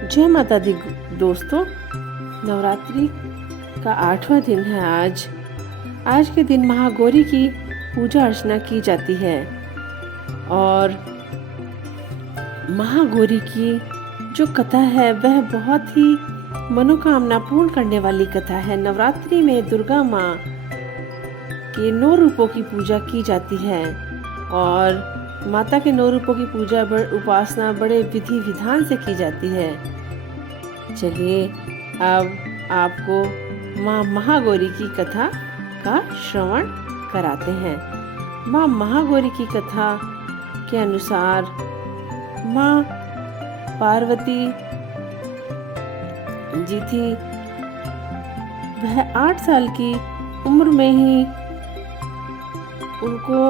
जय माता दी दोस्तों, नवरात्रि का 8वां दिन है आज के दिन महागौरी की पूजा अर्चना की जाती है और महागौरी की जो कथा है वह बहुत ही मनोकामना पूर्ण करने वाली कथा है। नवरात्रि में दुर्गा माँ के 9 रूपों की पूजा की जाती है और माता के 9 रूपों की पूजा उपासना बड़े विधि विधान से की जाती है। चलिए अब आपको माँ महागौरी की कथा का श्रवण कराते हैं। माँ महागौरी की कथा के अनुसार माँ पार्वती जी थी। वह 8 साल की उम्र में ही उनको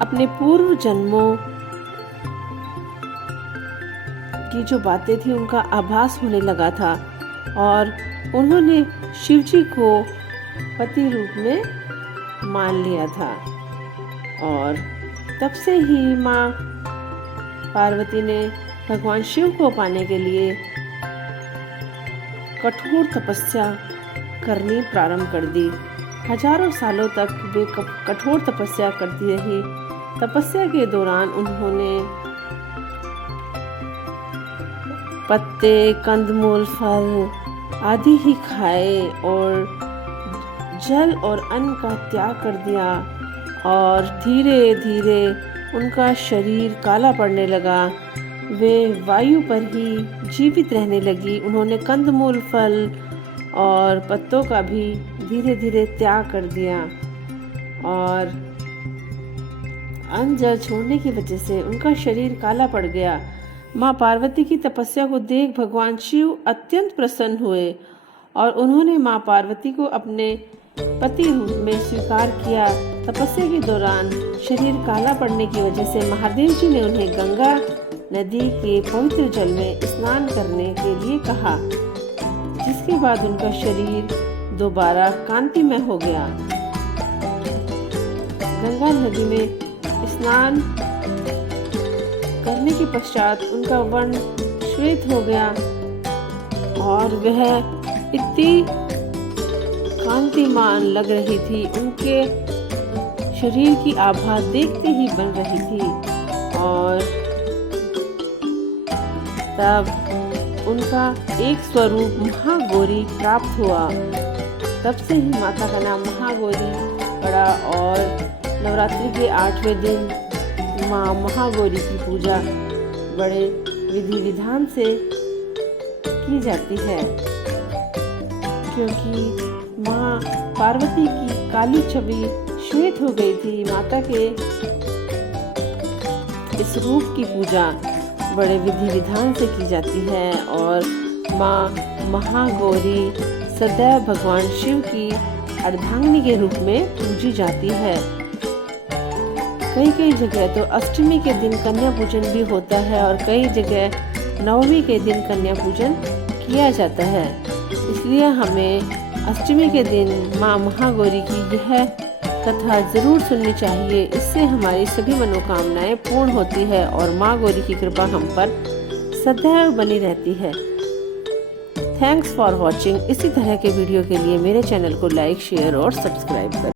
अपने पूर्व जन्मों की जो बातें थी उनका आभास होने लगा था और उन्होंने शिवजी को पति रूप में मान लिया था और तब से ही माँ पार्वती ने भगवान शिव को पाने के लिए कठोर तपस्या करनी प्रारंभ कर दी। हजारों सालों तक वे कठोर तपस्या करती रही। तपस्या के दौरान उन्होंने पत्ते, कंदमूल, फल आदि ही खाए और जल और अन्न का त्याग कर दिया और धीरे धीरे उनका शरीर काला पड़ने लगा। वे वायु पर ही जीवित रहने लगी। उन्होंने कंदमूल, फल और पत्तों का भी धीरे धीरे त्याग कर दिया और अन्न जल छोड़ने की वजह से उनका शरीर काला पड़ गया। माँ पार्वती की तपस्या को देख भगवान शिव अत्यंत प्रसन्न हुए और उन्होंने माँ पार्वती को अपने पति रूप में स्वीकार किया। तपस्या के दौरान शरीर काला पड़ने की वजह से महादेव जी ने उन्हें गंगा नदी के पवित्र जल में स्नान करने के लिए कहा, जिसके बाद उनका शरीर दोबारा कांतिमय हो गया। गंगा नदी में स्नान करने के पश्चात उनका वर्ण श्वेत हो गया और वह इतनी कांतिमान लग रही थी, उनके शरीर की आभा देखते ही बन रही थी और तब उनका एक स्वरूप महागौरी प्राप्त हुआ। तब से ही माता का नाम महागौरी पड़ा और नवरात्रि के 8वें दिन माँ महागौरी की पूजा बड़े विधि विधान से की जाती है, क्योंकि माँ पार्वती की काली छवि श्वेत हो गई थी। माता के इस रूप की पूजा बड़े विधि विधान से की जाती है और माँ महागौरी सदैव भगवान शिव की अर्धांगिनी के रूप में पूजी जाती है। कई जगह तो अष्टमी के दिन कन्या पूजन भी होता है और कई जगह नवमी के दिन कन्या पूजन किया जाता है। इसलिए हमें अष्टमी के दिन माँ महागौरी की यह कथा जरूर सुननी चाहिए। इससे हमारी सभी मनोकामनाएं पूर्ण होती है और माँ गौरी की कृपा हम पर सदैव बनी रहती है। Thanks for watching. इसी तरह के वीडियो के लिए मेरे चैनल को लाइक, शेयर और सब्सक्राइब करें।